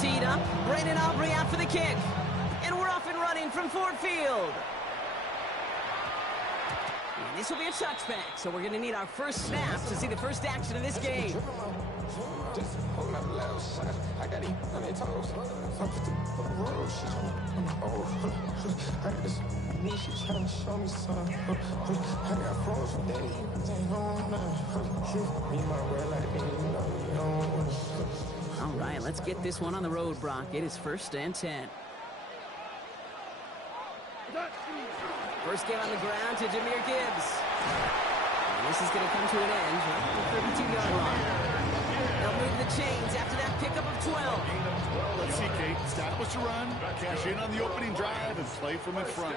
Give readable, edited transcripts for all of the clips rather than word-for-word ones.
teed up. Brandon Aubrey out for the kick. And we're off and running from Ford Field. And this will be a touchback, so we're going to need our first snap to see the first action of this game. All right, let's get this one on the road, Brock. It is 1st and 10. First game on the ground to Jahmyr Gibbs. And this is going to come to an end right at the 32-yard line. They'll move the chains after that pickup of 12. Let's see, Kate. Establish a run, cash in on the opening drive, and play from in front.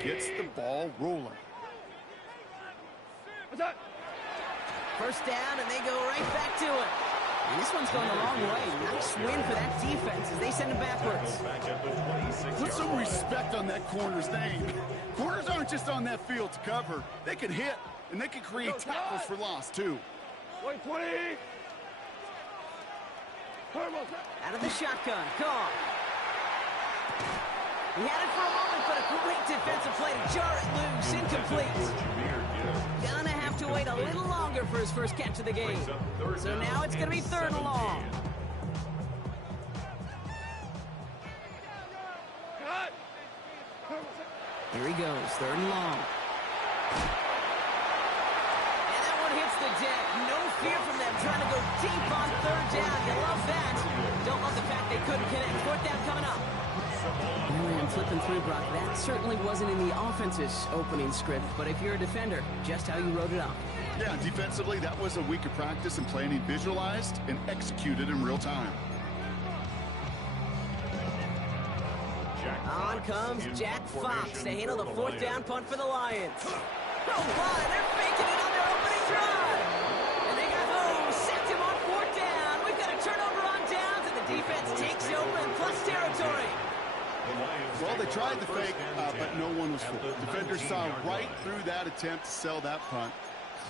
Gets the ball rolling. First down, and they go right back to it. And this one's going a long way. Nice win for that defense as they send it backwards. Put some respect on that corner's name. Corners aren't just on that field to cover. They can hit, and they can create tackles for loss, too. Out of the shotgun, Carr. He had it for a moment, but a great defensive play to jar it loose, incomplete. Gonna have to wait a little longer for his first catch of the game. So now it's gonna be 3rd and long. Here he goes, 3rd and long. And that one hits the deck. No fear from them trying to go deep on 3rd down. You love that. Don't love the fact they couldn't connect. 4th down coming up. And flipping through, Brock, that certainly wasn't in the offense's opening script, but if you're a defender, just how you wrote it up. Yeah, defensively, that was a week of practice and planning visualized and executed in real time. On comes Jack Fox to handle the 4th down punt for the Lions. Oh, my, they're faking it on their opening drive. And they got home, sacked him on 4th down. We've got a turnover on downs, and the defense takes over in plus territory. Well, they tried the fake, but no one was fooled. Defenders saw right through that attempt to sell that punt.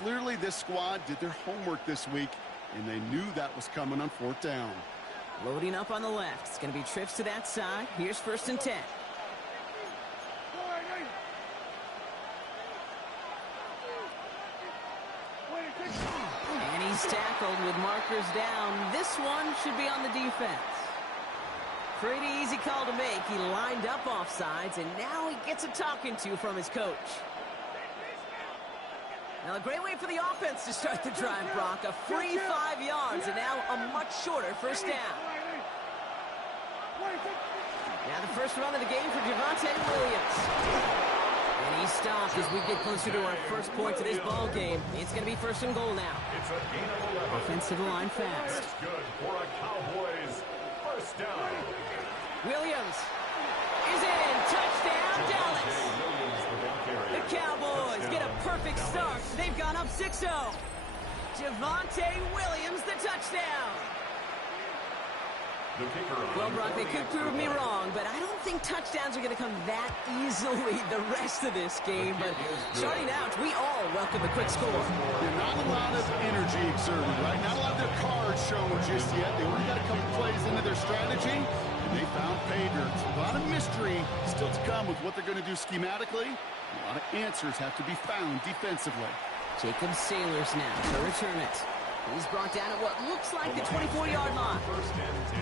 Clearly, this squad did their homework this week, and they knew that was coming on 4th down. Loading up on the left. It's going to be trips to that side. Here's 1st and 10. And he's tackled with markers down. This one should be on the defense. Pretty easy call to make. He lined up offsides, and now he gets a talking to from his coach. Now, a great way for the offense to start the drive, Brock. A free 5 yards, and now a much shorter 1st down. Now the first run of the game for Javonte Williams. And he stopped as we get closer to our first point to this ball game. It's going to be 1st and goal now. Offensive line fast. Good for a Cowboys 1st down. Williams is in. Touchdown, Dallas. The Cowboys get a perfect start. They've gone up 6-0. Javonte Williams, the touchdown. Well, Brock, they could prove me wrong, but I don't think touchdowns are going to come that easily the rest of this game. But starting out, we all welcome a quick score. Not a lot of energy exerted, right? Not a lot of their cards shown just yet. They already got a couple plays into their strategy, and they found pay dirt. A lot of mystery still to come with what they're going to do schematically. A lot of answers have to be found defensively. Jacob Sailors now to return it. He's brought down at what looks like the 24-yard line. 1st and 10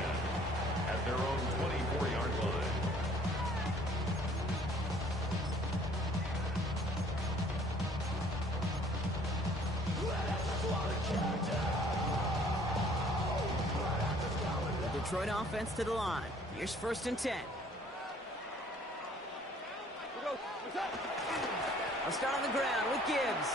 at their own 24-yard line. The Detroit offense to the line. Here's 1st and 10. I'll start on the ground with Gibbs.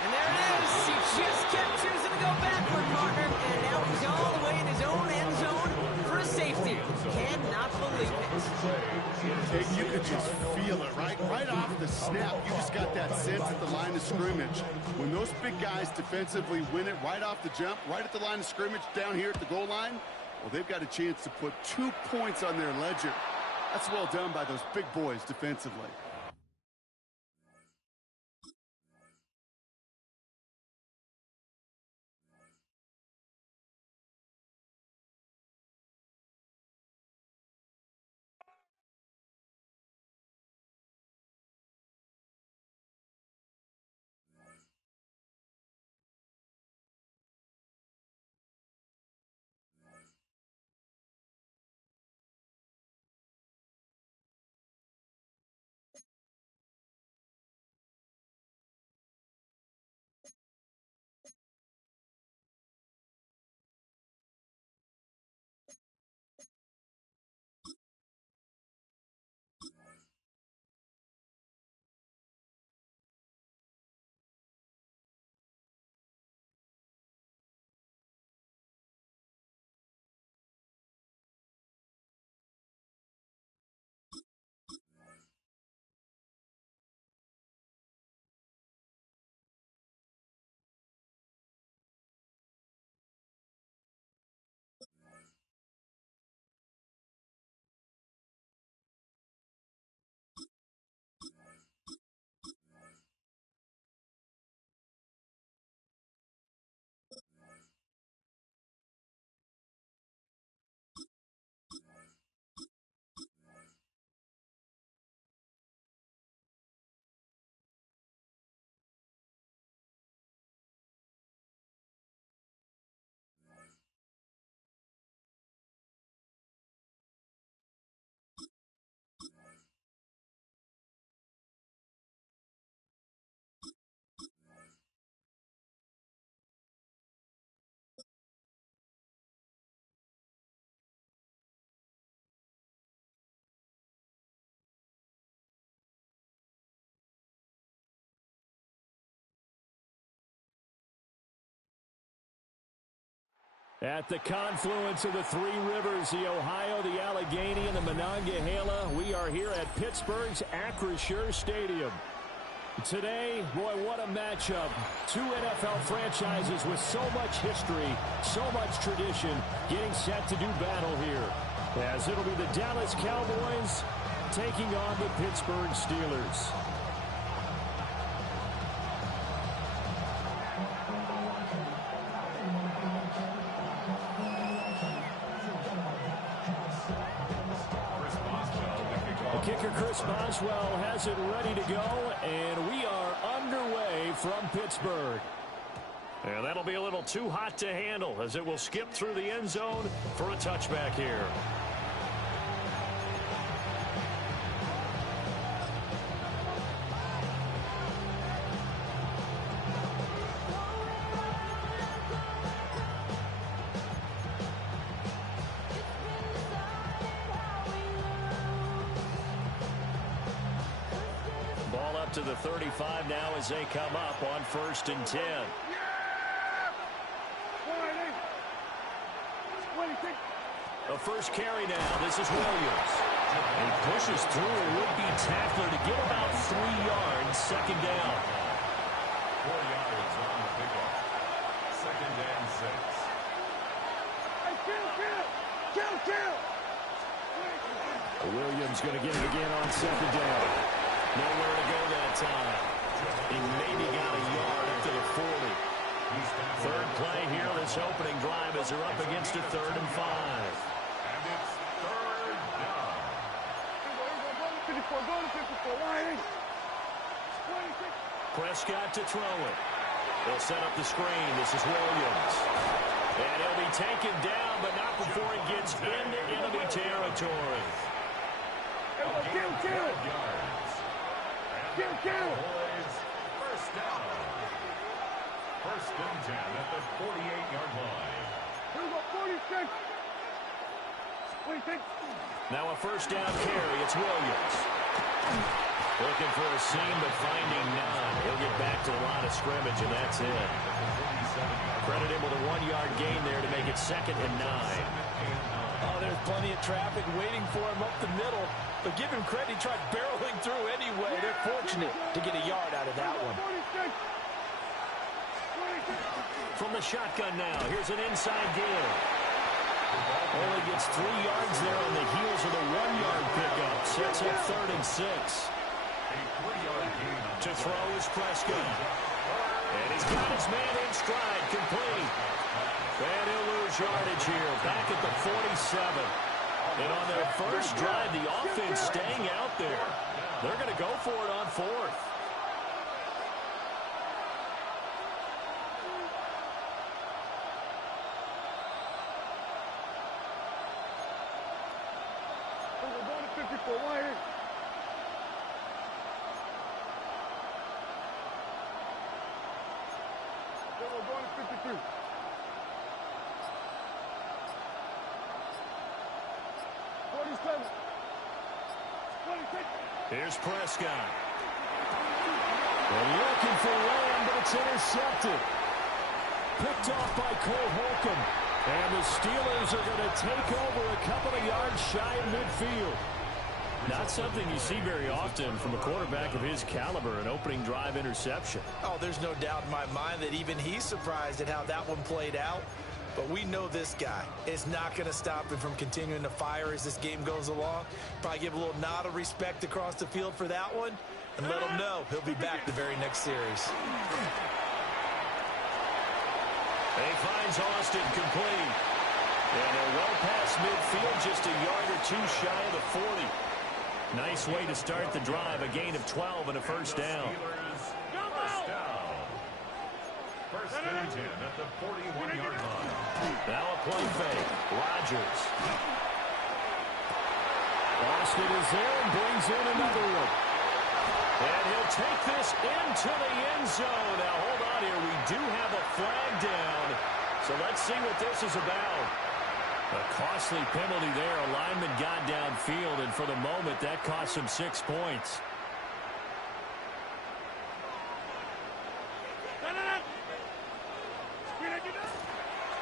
And there it is. He just kept choosing to go backward, partner. And now he's all the way in his own end zone for a safety. Cannot believe it. You could just feel it, right? Right off the snap, you just got that sense at the line of scrimmage. When those big guys defensively win it right off the jump, right at the line of scrimmage, down here at the goal line, well, they've got a chance to put 2 points on their ledger. That's well done by those big boys defensively. At the confluence of the three rivers, the Ohio, the Allegheny, and the Monongahela, we are here at Pittsburgh's Acrisure Stadium. Today, boy, what a matchup. Two NFL franchises with so much history, so much tradition, getting set to do battle here. As it'll be the Dallas Cowboys taking on the Pittsburgh Steelers. Kicker Chris Boswell has it ready to go, and we are underway from Pittsburgh. And that'll be a little too hot to handle as it will skip through the end zone for a touchback here. To the 35 now as they come up on 1st and 10. A first carry now. This is Williams. And he pushes through a would-be tackler to get about 3 yards. Second down. 4 yards on the pickup. 2nd and 6. Williams going to get it again on 2nd down. Nowhere to go that time. He maybe got a yard up to the 40. Third play here, this opening drive as they're up against a 3rd and 5. And it's 3rd down. Prescott to throw it. They'll set up the screen. This is Williams. And he'll be taken down, but not before he gets into enemy territory. Cowboys, first down. 1st and 10 at the 48-yard line. Now a first down carry. It's Williams. Looking for a seam, but finding none. He'll get back to the line of scrimmage, and that's it. Credit him with a 1-yard gain there to make it 2nd and 9. Oh, there's plenty of traffic waiting for him up the middle. But give him credit, he tried barreling through anyway. They're fortunate to get a yard out of that one. From the shotgun now, here's an inside give. Only gets 3 yards there on the heels of the 1-yard pickup. Sets up 3rd and 6. To throw is Prescott. And he's got his man in stride, complete. And he'll lose yardage here, back at the 47. And on their first drive, the offense staying out there. They're going to go for it on 4th. Here's Prescott. They're looking for Lamb, but it's intercepted. Picked off by Cole Holcomb. And the Steelers are going to take over a couple of yards shy of midfield. Not something you see very often from a quarterback of his caliber, an opening drive interception. Oh, there's no doubt in my mind that even he's surprised at how that one played out. But we know this guy is not going to stop him from continuing to fire as this game goes along. Probably give a little nod of respect across the field for that one and let him know he'll be back the very next series. He finds Austin complete. And they're well past midfield, just a yard or two shy of the 40. Nice way to start the drive, a gain of 12 and a first down. First and 10 at the 41-yard line. Now a play fake. Rodgers. Austin is there and brings in another one. And he'll take this into the end zone. Now hold on here. We do have a flag down. So let's see what this is about. A costly penalty there. A lineman got downfield, and for the moment, that cost him 6 points.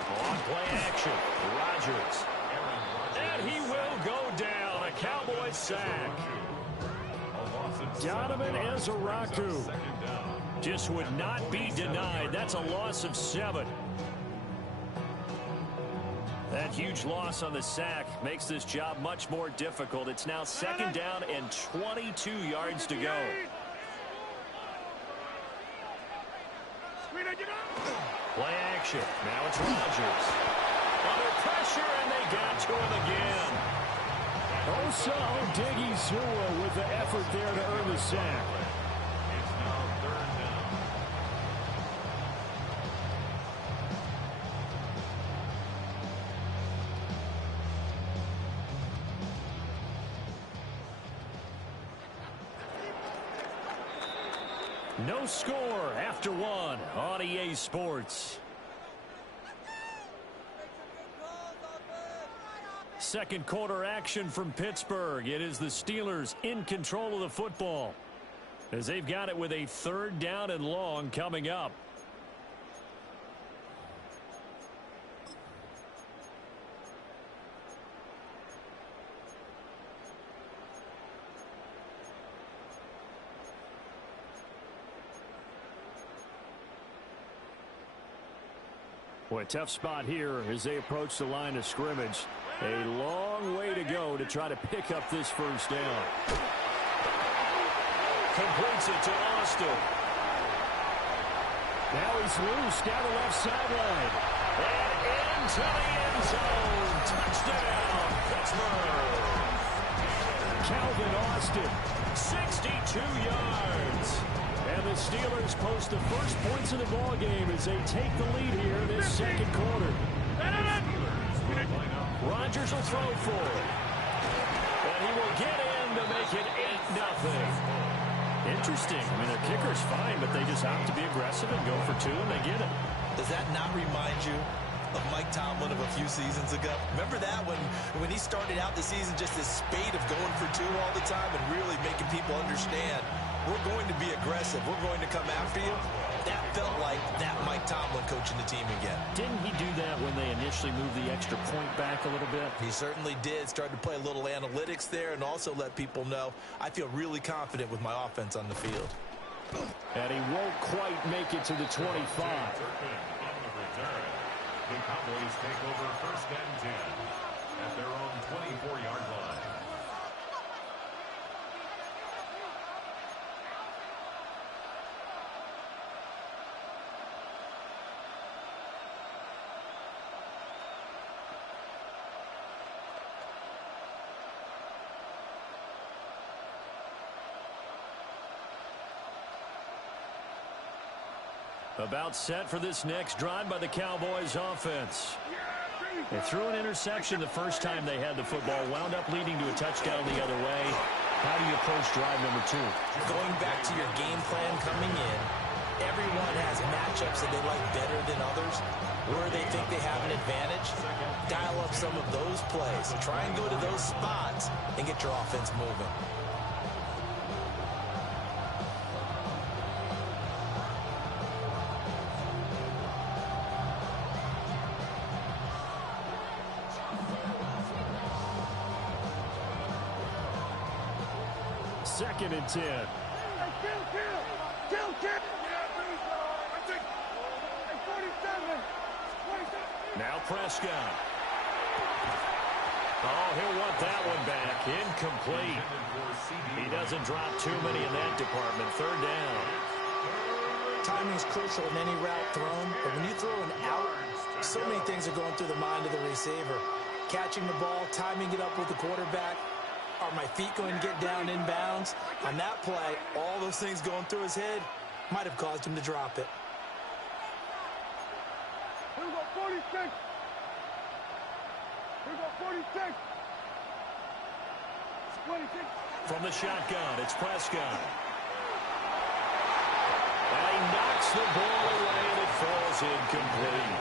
On Play action. Rodgers. And he will go down. A Cowboys sack. Donovan Ezeraku just would not be denied. That's a loss of 7. That huge loss on the sack makes this job much more difficult. It's now 2nd down and 22 yards to go. Play action. Now it's Rodgers. Under pressure, and they got to him again. Osa Odighizuwa with the effort there to earn the sack. It's now 3rd down. No score after 1 on EA Sports. Second quarter action from Pittsburgh. It is the Steelers in control of the football as they've got it with a 3rd down and long coming up. Boy, tough spot here as they approach the line of scrimmage. A long way to go to try to pick up this 1st down. Completes it to Austin. Now he's loose down the left sideline. And into the end zone. Touchdown, Pittsburgh. Calvin Austin, 62 yards. And the Steelers post the first points of the ball game as they take the lead here in this 2nd quarter. Rodgers will throw for it. And he will get in to make it 8-0. Interesting. I mean, their kicker's fine, but they just opt to be aggressive and go for 2, and they get it. Does that not remind you of Mike Tomlin of a few seasons ago? Remember that when he started out the season, just this spate of going for 2 all the time and really making people understand we're going to be aggressive. We're going to come after you. That felt like that Mike Tomlin coaching the team again. Didn't he do that when they initially moved the extra point back a little bit? He certainly did. Started to play a little analytics there and also let people know I feel really confident with my offense on the field. And he won't quite make it to the 25. The Cowboys take over 1st and 10 at their own 24-yard line. About set for this next drive by the Cowboys offense. They threw an interception the first time they had the football, wound up leading to a touchdown the other way. How do you approach drive number 2? Going back to your game plan coming in, everyone has matchups that they like better than others, where they think they have an advantage. Dial up some of those plays. Try and go to those spots and get your offense moving. Second and 10. Now Prescott. Oh, he'll want that one back. Incomplete. He doesn't drop too many in that department. 3rd down. Timing is crucial in any route thrown, but when you throw an out, so many things are going through the mind of the receiver. Catching the ball, timing it up with the quarterback. Are my feet going to get down inbounds? On that play, all those things going through his head might have caused him to drop it. Here we go, 46. Here we go, 46. 26. From the shotgun, it's Prescott. And he knocks the ball away, and it falls incomplete.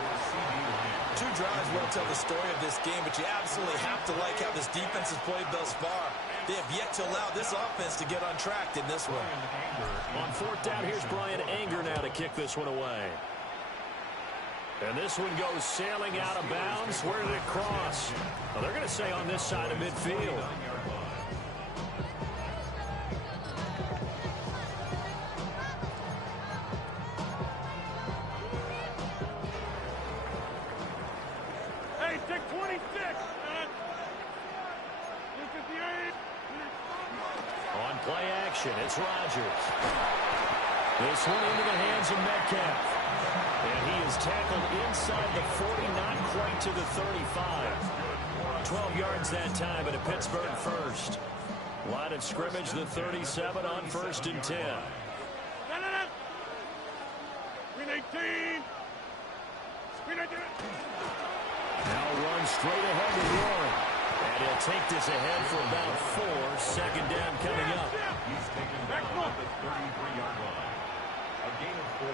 2 drives won't tell the story of this game, but you absolutely have to like how this defense has played thus far. They have yet to allow this offense to get on track in this one. On 4th down, here's Brian Anger now to kick this one away. And this one goes sailing out of bounds. Where did it cross? Well, they're going to say on this side of midfield. Hey, take 26. 58. On play action, it's Rodgers. This one into the hands of Metcalf. And he is tackled inside the 40, not quite to the 35. 12 yards that time at a Pittsburgh first. Line of scrimmage, the 37 on 1st and 10. Green 18. Green 18. Now run straight ahead with Warren. And he'll take this ahead for about 4. Second down coming up. He's taken back on the 33-yard line. A gain of 4.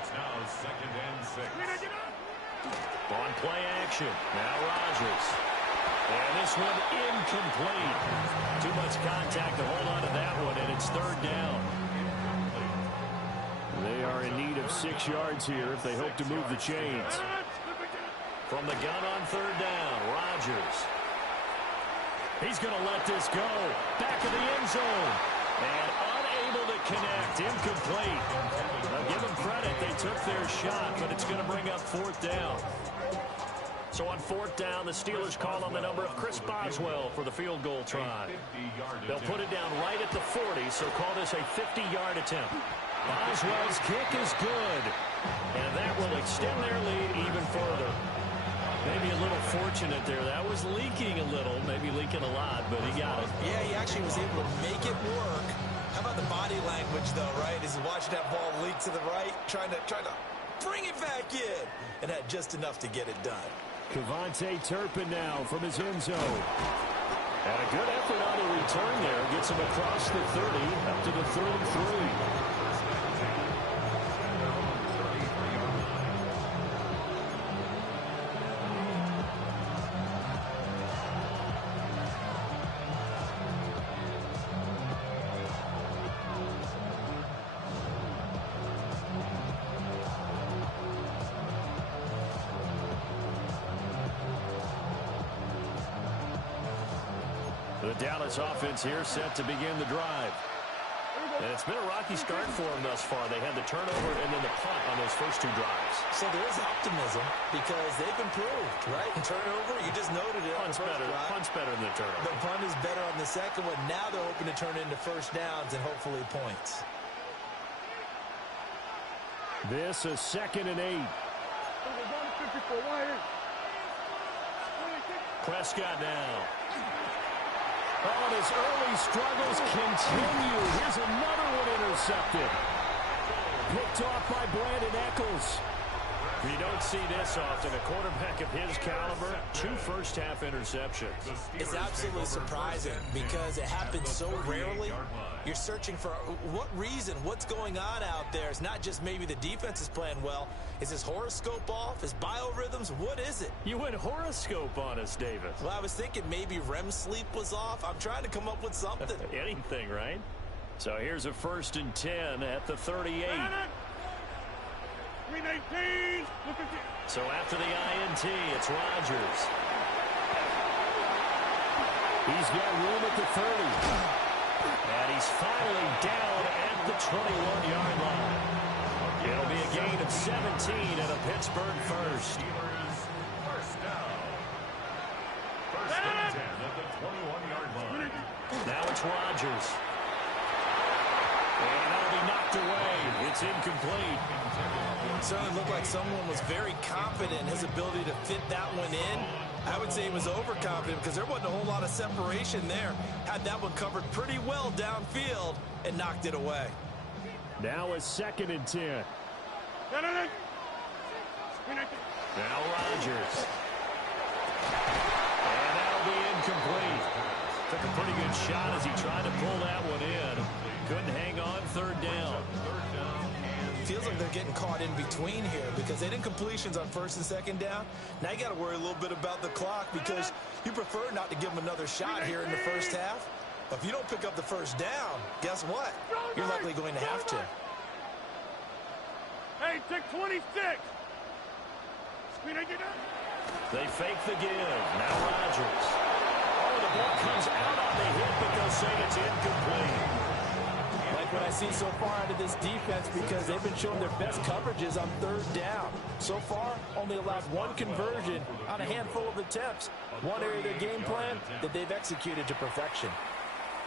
It's now 2nd and 6. On play action. Now Rodgers. And this one incomplete. Too much contact to hold on to that one, and it's 3rd down. They are in need of 6 yards here if they hope to move the chains. From the gun on 3rd down, Rodgers. He's going to let this go. Back of the end zone. And unable to connect. Incomplete. Now give them credit. They took their shot, but it's going to bring up 4th down. So on 4th down, the Steelers call on the number of Chris Boswell for the field goal try. They'll put it down right at the 40, so call this a 50-yard attempt. Boswell's kick is good. And that will extend their lead even further. Maybe a little fortunate there. That was leaking a little, maybe leaking a lot, but he got it. Yeah, he actually was able to make it work. How about the body language, though, right? As he watched that ball leak to the right, trying to bring it back in, and had just enough to get it done. Kevontae Turpin now from his end zone. And a good effort on the return there. Gets him across the 30, up to the 33. The Dallas offense here set to begin the drive. And it's been a rocky start for them thus far. They had the turnover and then the punt on those first 2 drives. So there is optimism because they've improved, right? Turnover, you just noted it. Punt's better than the turnover. The punt is better on the second one. Now they're hoping to turn into first downs and hopefully points. This is 2nd and 8. Prescott now. Oh, his early struggles continue. Here's another one intercepted. Picked off by Brandon Eccles. You don't see this often. A quarterback of his caliber, 2 first-half interceptions. It's absolutely surprising because it happens so rarely. You're searching for what reason, what's going on out there. It's not just maybe the defense is playing well. Is his horoscope off? His biorhythms? What is it? You went horoscope on us, Davis. Well, I was thinking maybe REM sleep was off. I'm trying to come up with something. Anything, right? So here's a 1st and 10 at the 38. So after the INT, it's Rodgers. He's got room at the 30. And he's finally down at the 21-yard line. It'll be a gain of 17 and a Pittsburgh first. First down. 1st and 10 at the 21-yard line. Now it's Rodgers. And that'll be knocked away. It's incomplete. It certainly looked like someone was very confident in his ability to fit that one in. I would say he was overconfident because there wasn't a whole lot of separation there. Had that one covered pretty well downfield and knocked it away. Now a 2nd and 10. Now Rodgers. And that'll be incomplete. Took a pretty good shot as he tried to pull that one in. Couldn't hang on. 3rd down. Feels like they're getting caught in between here because they didn't completions on 1st and 2nd down. Now you got to worry a little bit about the clock because you prefer not to give them another shot here in the first half. But if you don't pick up the 1st down, guess what? You're likely going to have to. Hey, take 26. They fake the give. Now Rodgers. Oh, the ball comes out on the hit, but they'll say it's incomplete. Like what I see so far out of this defense, because they've been showing their best coverages on third down. So far, only allowed one conversion on a handful of attempts. One area of their game plan that they've executed to perfection.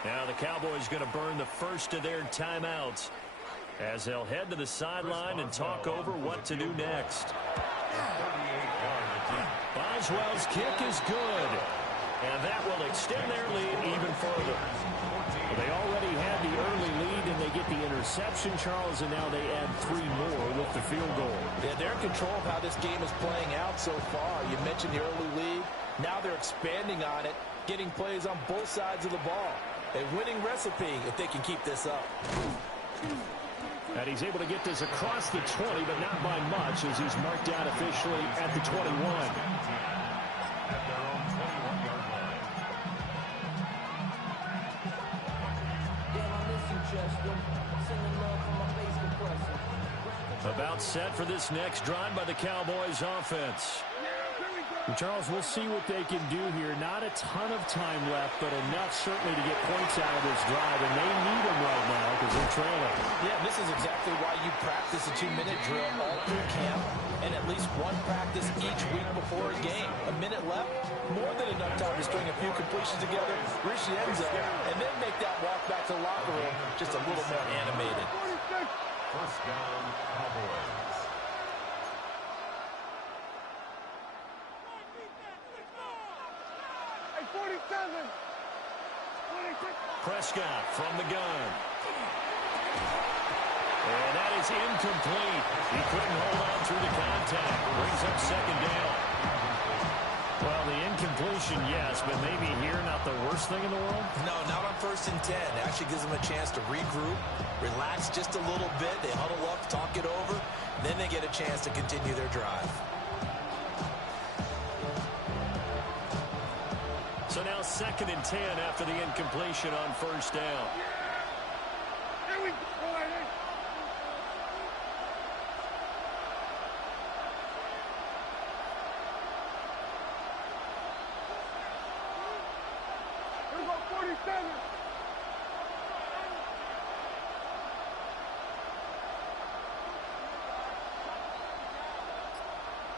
Now the Cowboys going to burn the first of their timeouts as they'll head to the sideline and talk over what to do next. Boswell's kick is good, and that will extend their lead even further. Well, they already had the early lead, and they get the interception, Charles, and now they add 3 more with the field goal. Yeah, they're in control of how this game is playing out so far. You mentioned the early lead. Now they're expanding on it, getting plays on both sides of the ball. A winning recipe if they can keep this up. And he's able to get this across the 20, but not by much, as he's marked out officially at the 21. At their own 21-yard line. About set for this next drive by the Cowboys offense. Charles, we'll see what they can do here. Not a ton of time left, but enough certainly to get points out of this drive, and they need them right now because they're trailing. Yeah, this is exactly why you practice a 2-minute drill all through camp and at least one practice each week before a game. A minute left, more than enough time to string a few completions together, reach the end zone, and then make that walk back to the locker room just a little more animated. First down, Cowboys. Prescott from the gun. And that is incomplete. He couldn't hold on through the contact. Brings up second down. Well, the incompletion, yes, but maybe here not the worst thing in the world? No, not on 1st and 10. It actually gives them a chance to regroup, relax just a little bit. They huddle up, talk it over. Then they get a chance to continue their drive. So now 2nd and 10 after the incompletion on 1st down. Here we go. Here we go, 47.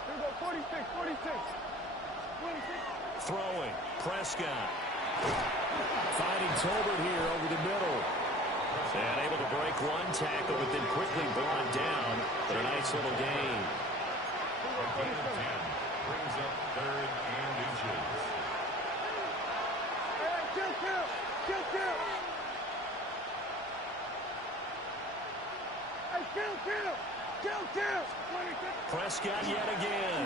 Here we go, 46, 46. 26. Throwing. Prescott. Fighting Tolbert here over the middle. And able to break one tackle, but then quickly brought down. But a nice little gain. 10 brings up 3rd and inches. Hey, kill. Hey, kill. 26. Prescott yet again.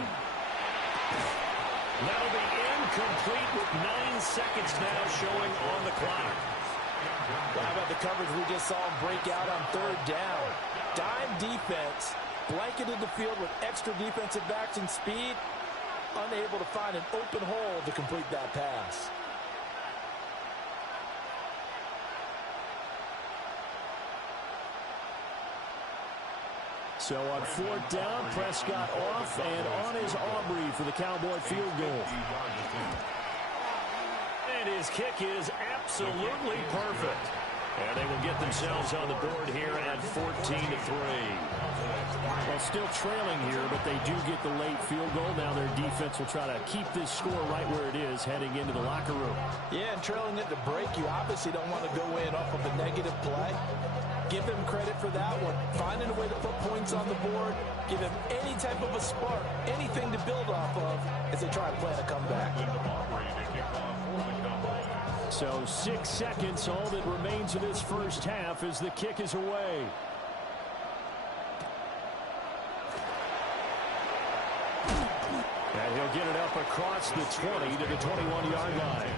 That'll be incomplete with 9 seconds now showing on the clock. Well, how about the coverage we just saw him break out on 3rd down? Dime defense, blanketed the field with extra defensive backs and speed, unable to find an open hole to complete that pass. So on 4th down, Prescott off and on is Aubrey for the Cowboy field goal. And his kick is absolutely perfect. And they will get themselves on the board here at 14-3. Well, still trailing here, but they do get the late field goal. Now their defense will try to keep this score right where it is heading into the locker room. Yeah, and trailing at the break, you obviously don't want to go in off of a negative play. Give them credit for that one. Finding a way to put points on the board. Give them any type of a spark, anything to build off of as they try to plan a comeback. So 6 seconds, all that remains of this first half as the kick is away. And he'll get it up across the 20 to the 21-yard line.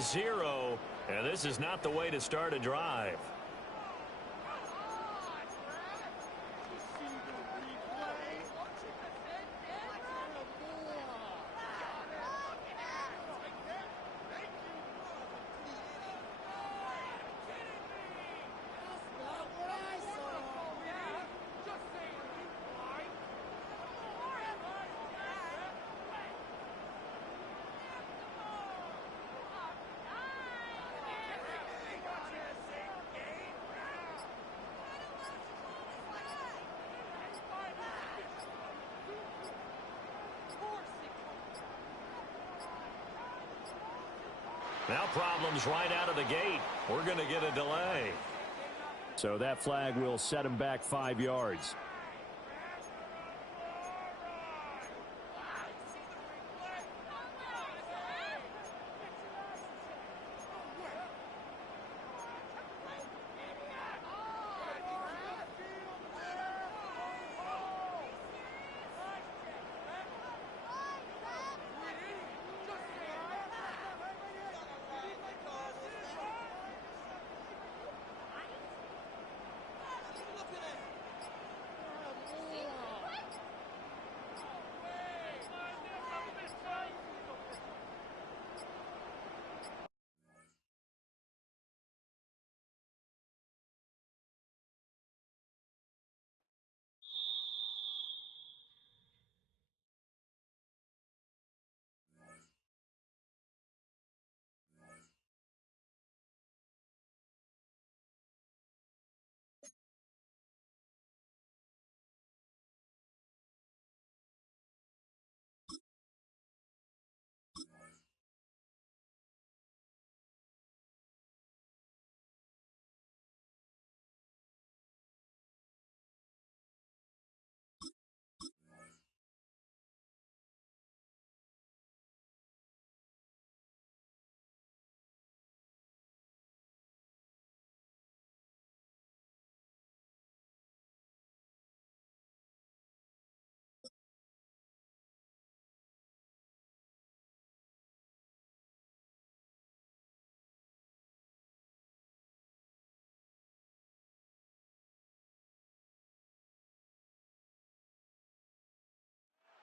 0, and this is not the way to start a drive. Now problems right out of the gate. We're going to get a delay. So that flag will set him back 5 yards.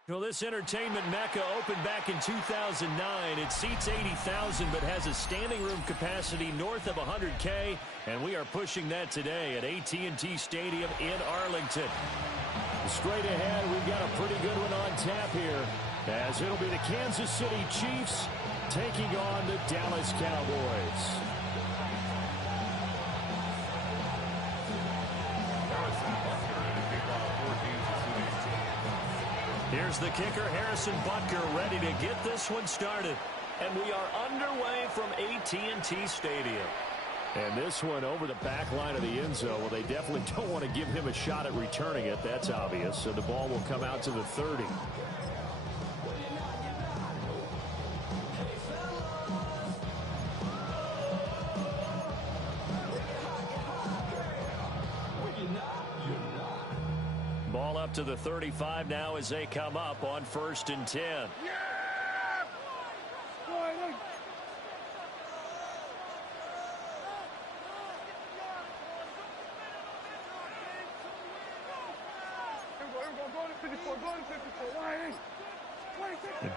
Well, this entertainment mecca opened back in 2009. It seats 80,000 but has a standing room capacity north of 100K, and we are pushing that today at AT&T Stadium in Arlington. Straight ahead, we've got a pretty good one on tap here, as it'll be the Kansas City Chiefs taking on the Dallas Cowboys. Here's the kicker, Harrison Butker, ready to get this one started. And we are underway from AT&T Stadium. And this one over the back line of the end zone. Well, they definitely don't want to give him a shot at returning it. That's obvious. So the ball will come out to the 30. Ball up to the 35 now as they come up on 1st and 10.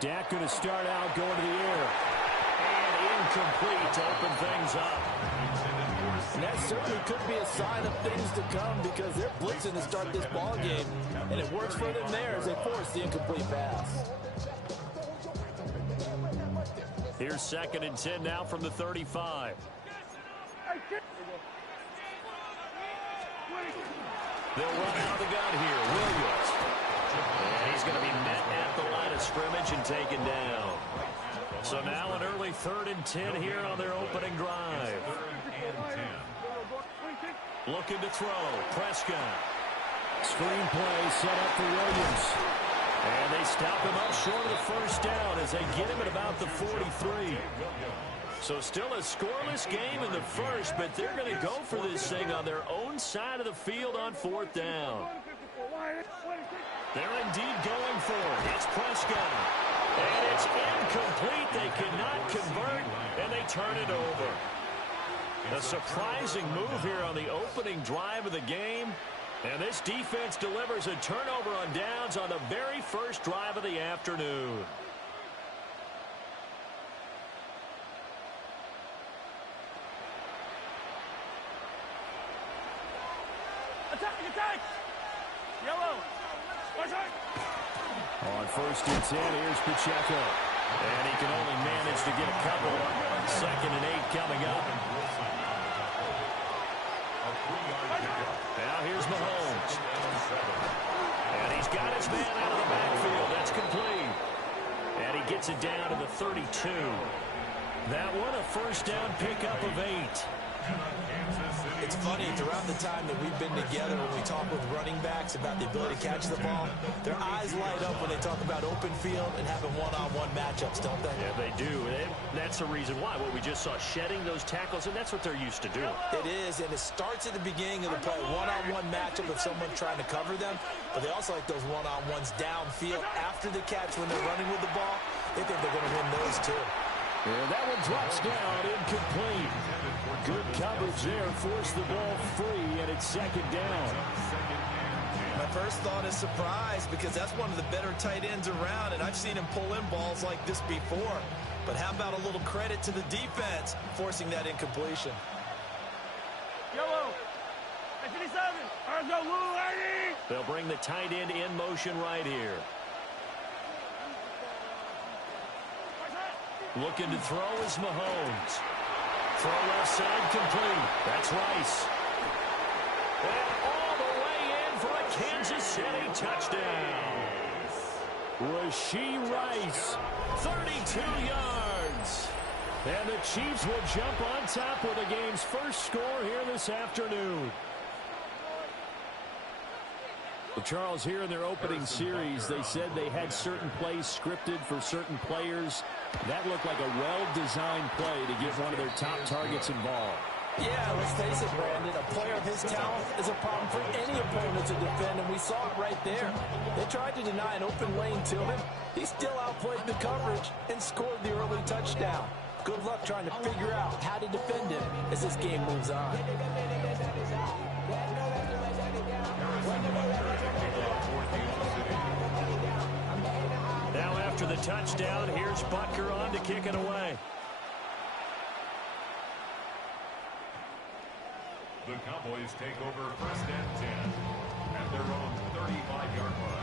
Dak going to start out going to the air. And incomplete to open things up. And that certainly could be a sign of things to come because they're blitzing to start this ball game, and it works for them there as they force the incomplete pass. Here's 2nd and 10 now from the 35. They'll run out of the gun here. Williams. And he's going to be met at the line of scrimmage and taken down. So now an early 3rd and 10 here on their opening drive. Looking to throw. Prescott. Screen play set up for Williams. And they stop him up short of the 1st down as they get him at about the 43. So still a scoreless game in the 1st, but they're going to go for this thing on their own side of the field on 4th down. They're indeed going for it. It's Prescott. And it's incomplete. They cannot convert, and they turn it over. A surprising move here on the opening drive of the game. And this defense delivers a turnover on downs on the very first drive of the afternoon. Attack! Yellow! On 1st and 10, here's Pacheco. And he can only manage to get a couple. 2nd and 8 coming up. Now here's Mahomes. And he's got his man out of the backfield. That's complete. And he gets it down to the 32. That one, a first down pickup of 8. It's funny, throughout the time that we've been together, when we talk with running backs about the ability to catch the ball, their eyes light up when they talk about open field and having one-on-one matchups, don't they? Yeah, they do. And that's the reason why. What we just saw, shedding those tackles, and that's what they're used to doing. It is, and it starts at the beginning of the play. One-on-one matchup of someone trying to cover them, but they also like those one-on-ones downfield after the catch when they're running with the ball. They think they're going to win those, too. And that one drops down, incomplete. Good coverage there, forced the ball free, and it's 2nd down. My first thought is surprise, because that's one of the better tight ends around, and I've seen him pull in balls like this before. But how about a little credit to the defense forcing that incompletion? Yellow! 57! Let's go, Lou, lady! They'll bring the tight end in motion right here. Looking to throw is Mahomes. Throw left side complete. That's Rice. And all the way in for a Kansas City touchdown. Rashee Rice, 32 yards. And the Chiefs will jump on top with the game's first score here this afternoon. Well, Charles, here in their opening series, they said they had certain plays scripted for certain players. That looked like a well-designed play to get one of their top targets involved. Yeah, let's face it, Brandon. A player of his talent is a problem for any opponent to defend, and we saw it right there. They tried to deny an open lane to him. He still outplayed the coverage and scored the early touchdown. Good luck trying to figure out how to defend him as this game moves on. Now after the touchdown, here's Butker on to kick it away. The Cowboys take over 1st and 10 at their own 35-yard line.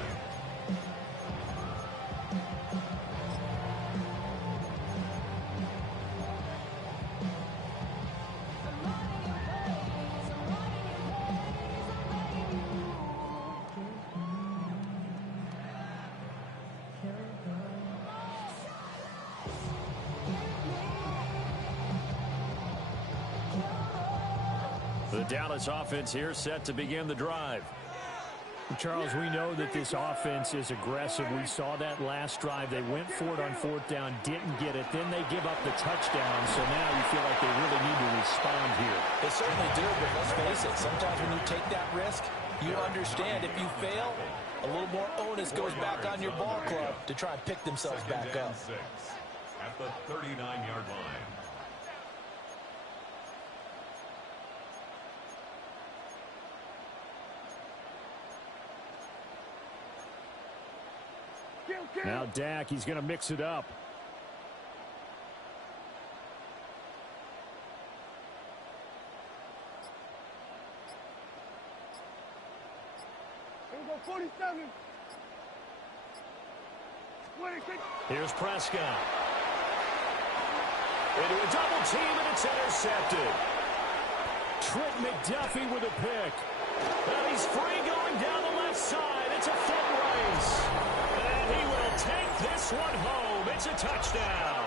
The Dallas offense here set to begin the drive. Charles, we know that this offense is aggressive. We saw that last drive. They went for it on 4th down, didn't get it. Then they give up the touchdown. So now you feel like they really need to respond here. They certainly do, but let's face it. Sometimes when you take that risk, you understand if you fail, a little more onus goes back on your ball club to try and pick themselves back up. 6 at the 39-yard line. Now Dak, he's going to mix it up. Here we go, 47. 26. Here's Prescott. Into a double team, and it's intercepted. Trent McDuffie with a pick. And he's free going down the left side. It's a foot race. And he will take this one home. It's a touchdown.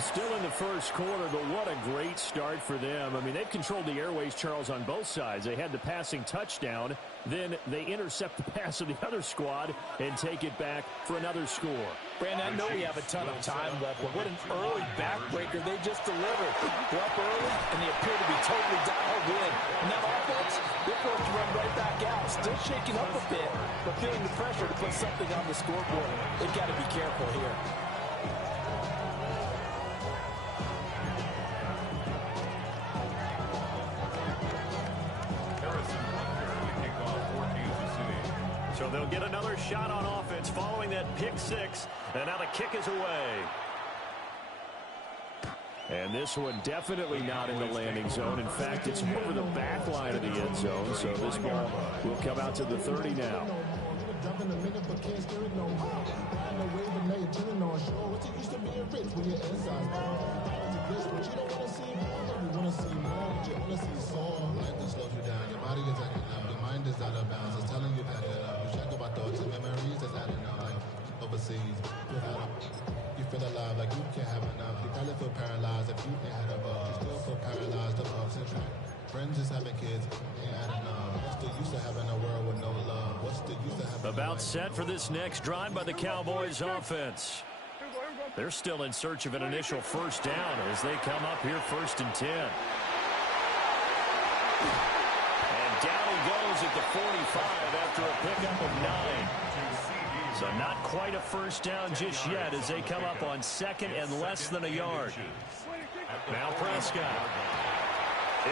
Still in the first quarter, but what a great start for them. I mean, they've controlled the airways, Charles, on both sides. They had the passing touchdown, Then they intercept the pass of the other squad and take it back for another score. Brandon, I know we have a ton of time left, but what an early backbreaker they just delivered. They're up early, and they appear to be totally dialed in. And that offense, they're forced to run right back out, still shaking up a bit, but feeling the pressure to put something on the scoreboard. They've got to be careful here. So they'll get another shot on offense following that pick six. And now the kick is away. And this one definitely not in the landing zone. In fact, it's over the back line of the end zone. So this ball will come out to the 30 now. Is out of bounds. It's telling you that you check about thoughts and memories that's adding up like overseas. You feel alive like you can't have enough. You probably feel paralyzed if you ain't had a bug. You still feel paralyzed above century. Friends is having kids ain't adding up. What's the use of having a world with no love? What's the use of having about set for this next drive by the Cowboys offense. They're still in search of an initial first down as they come up here 1st and 10. Down he goes at the 45 after a pickup of 9. So not quite a first down just yet as they come up on 2nd and less than a yard. Now Prescott.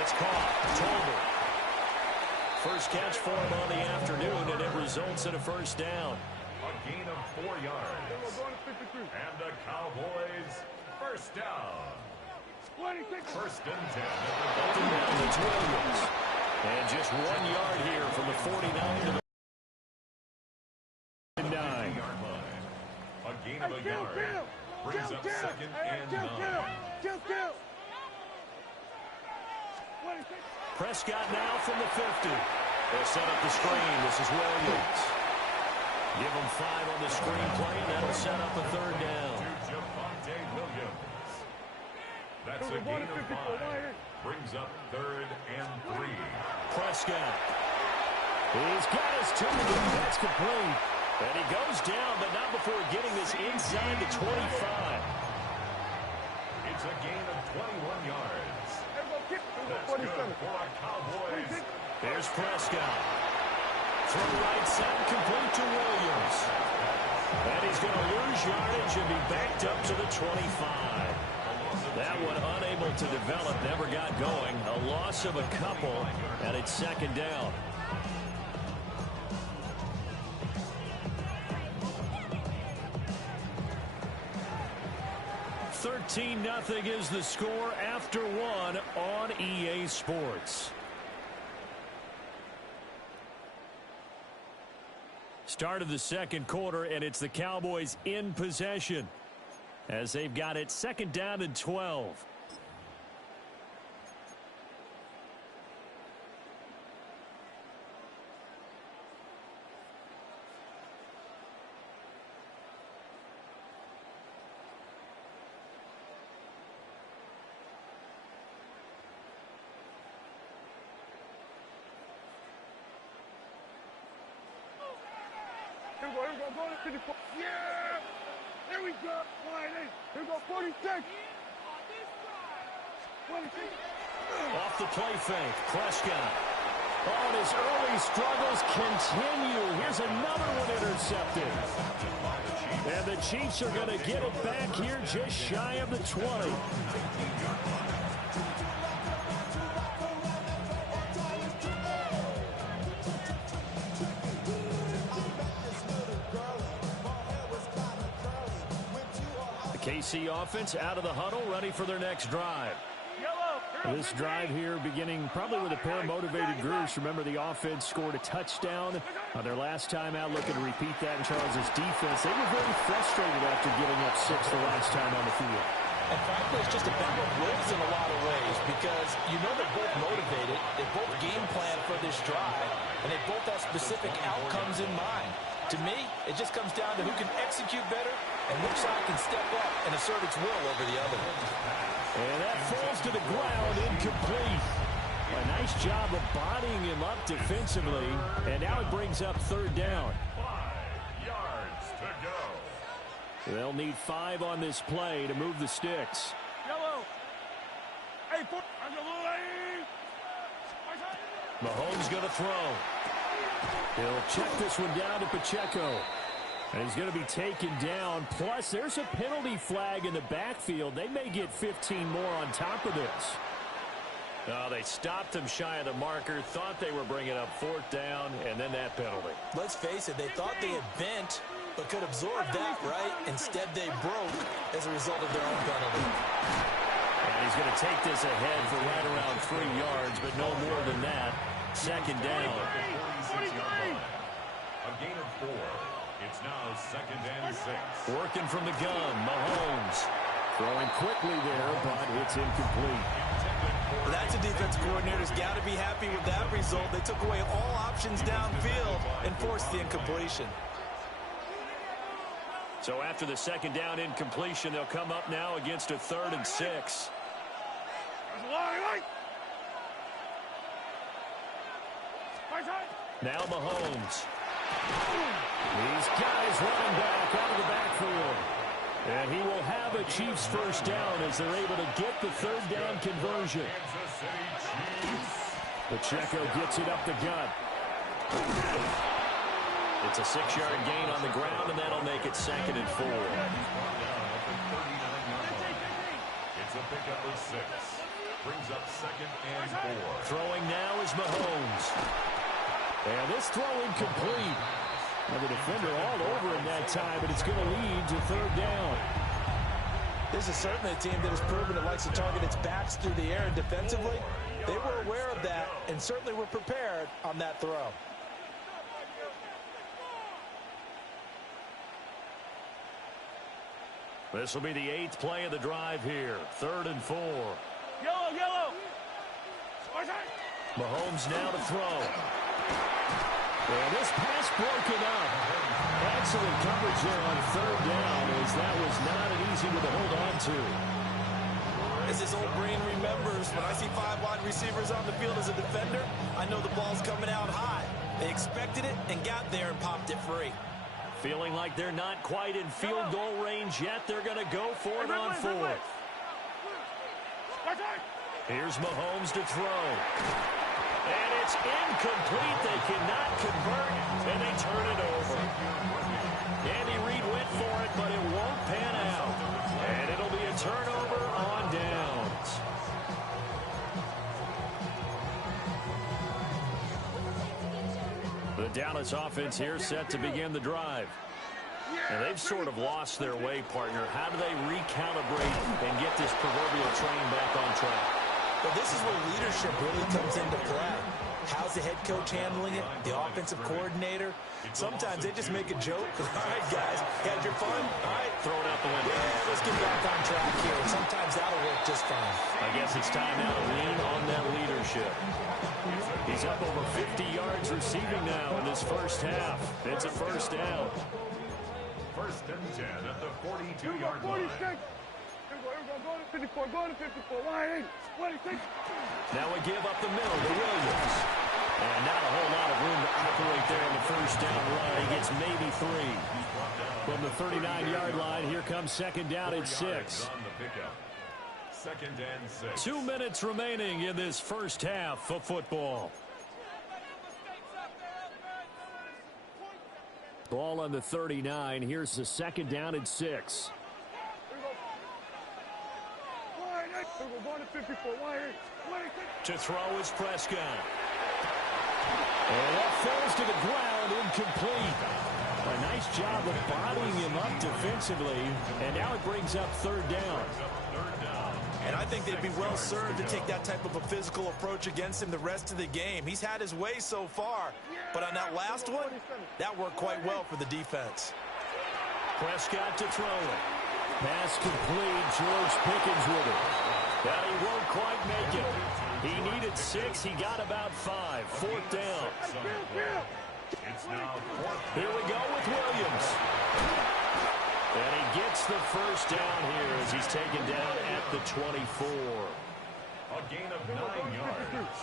It's caught. Tolbert. First catch for him on the afternoon, and it results in a first down. A gain of 4 yards. And the Cowboys first down. 1st and 10. It's Williams. And just 1 yard here from the 49 to the 9. A gain of a yard brings up 2nd and 9. Prescott now from the 50. They'll set up the screen. This is Williams. Give him 5 on the screen play, and that'll set up a 3rd down. To Javonte Williams. That's a gain of 5. Brings up 3rd and 3. Prescott. He's got his target. That's complete. And he goes down, but not before getting this inside the 25. It's a gain of 21 yards. That's good for a Cowboys. There's Prescott. Throw right side, complete to Williams. And he's going to lose yardage and be backed up to the 25. That one unable to develop, never got going. A loss of a couple, and it's 2nd down. $13-0 is the score after 1 on EA Sports. Start of the 2nd quarter, and it's the Cowboys in possession as they've got it 2nd down and 12. Yeah! There we go! Here we go, 46! 46! Off the play fake, Prescott. Oh, and his early struggles continue. Here's another one intercepted. And the Chiefs are going to get it back here just shy of the 20. KC offense out of the huddle, ready for their next drive. This drive here beginning probably with a pair of motivated groups. Remember, the offense scored a touchdown on their last time out, looking to repeat that in Charles' defense. They were very frustrated after giving up 6 the last time on the field. And frankly, it's just a battle of wills in a lot of ways because you know they're both motivated, they both game plan for this drive, and they both have specific outcomes in mind. To me, it just comes down to who can execute better and which side can step up and assert its will over the other. And that falls to the ground, incomplete. A nice job of bodying him up defensively, and now it brings up third down. 5 yards to go. They'll need 5 on this play to move the sticks. Yellow. Hey, Mahomes going to throw. He'll check this one down to Pacheco. And he's going to be taken down. Plus, there's a penalty flag in the backfield. They may get 15 more on top of this. Oh, they stopped him shy of the marker, thought they were bringing up fourth down, and then that penalty. Let's face it, they thought they had bent, but could absorb that, right? Instead, they broke as a result of their own penalty. And he's going to take this ahead for right around 3 yards, but no more than that. Second down. 46-yard line. A gain of 4. It's now 2nd and 6. Working from the gun, Mahomes. Throwing quickly there, but it's incomplete. Well, that's a defense coordinator's got to be happy with that result. They took away all options downfield and forced the incompletion. So after the second down incompletion, they'll come up now against a 3rd and 6. Now Mahomes. These guys running back out of the backfield. And he will have a Chiefs first down as they're able to get the 3rd down conversion. Pacheco gets it up the gut. It's a 6-yard gain on the ground, and that'll make it 2nd and 4. It's a pickup of 6. Brings up 2nd and 4. Throwing now is Mahomes. And this throw incomplete. Now the defender all over him that time, but it's going to lead to 3rd down. This is certainly a team that has proven it likes to target its backs through the air, and defensively, they were aware of that and certainly were prepared on that throw. This will be the 8th play of the drive here. 3rd and 4. Yellow. Mahomes now to throw. And this pass broken up. Excellent coverage there on 3rd down, as that was not an easy one to hold on to. As his old brain remembers, when I see 5 wide receivers on the field as a defender, I know the ball's coming out high. They expected it and got there and popped it free. Feeling like they're not quite in field goal range yet, they're going to go for it on 4th. Here's Mahomes to throw. And it's incomplete. They cannot convert, and they turn it over. Andy Reid went for it, but it won't pan out. And it'll be a turnover on downs. The Dallas offense here set to begin the drive. And they've sort of lost their way, partner. How do they recalibrate and get this proverbial train back on track? Well, this is where leadership really comes into play. How's the head coach handling it? The offensive coordinator? Sometimes they just make a joke. All right, guys, had your fun? All right. Throw it out the window. Yeah, let's get back on track here. Sometimes that'll work just fine. I guess it's time now to lean on that leadership. He's up over 50 yards receiving now in this first half. It's a first down. 1st and 10 at the 42-yard line. Now we give up the middle to Williams. And not a whole lot of room to operate there in the first down run. He gets maybe 3. From the 39-yard line, here comes 2nd down at 6. 2nd and 6. 2 minutes remaining in this first half of football. Ball on the 39. Here's the 2nd down at 6. To throw is Prescott. And that falls to the ground, incomplete. A nice job of bodying him up defensively, and now it brings up 3rd down. And I think they'd be well served to take that type of a physical approach against him the rest of the game. He's had his way so far, but on that last one, that worked quite well for the defense. Prescott to throw it. Pass complete. George Pickens with it. But he won't quite make it. He needed 6. He got about 5. 4th down. Here we go with Williams. And he gets the first down here as he's taken down at the 24. A gain of 9 yards.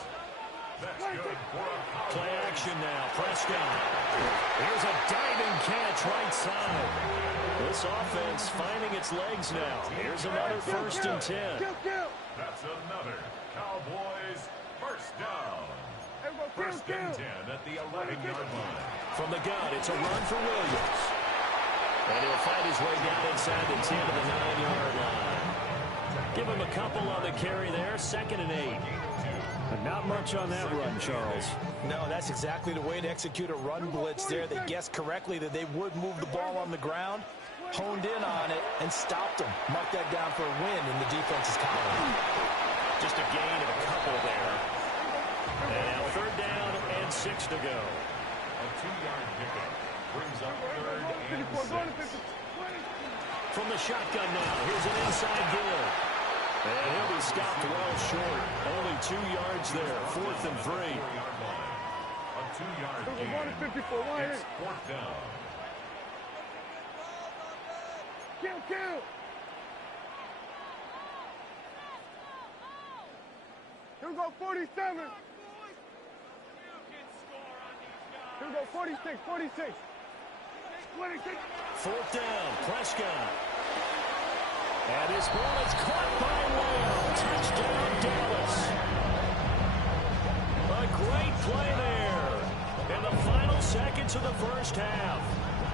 That's good for a Play action now. Prescott. Here's a diving catch right side. This offense finding its legs now. Here's another 1st and 10. That's another Cowboys first down. First and 10 at the 11-yard line. From the gun, it's a run for Williams. And he'll find his way down inside the 10 to the 9-yard line. Give him a couple on the carry there. 2nd and 8. Not much on that run, Charles. No, that's exactly the way to execute a run blitz there. They guessed correctly that they would move the ball on the ground, honed in on it, and stopped them. Mark that down for a win in the defense's column. Just a gain of a couple there. And now 3rd down and 6 to go. A 2-yard pickup brings up 3rd and 6. From the shotgun now, here's an inside give. And he'll be stopped well short. Only 2 yards there. 4th and 3. A 2-yard gain. It's 4th down. Kill! Here we go, 47. Here we go, 46. 4th down, Prescott. And his ball is caught by Whale. Touchdown, Dallas. A great play there in the final seconds of the first half.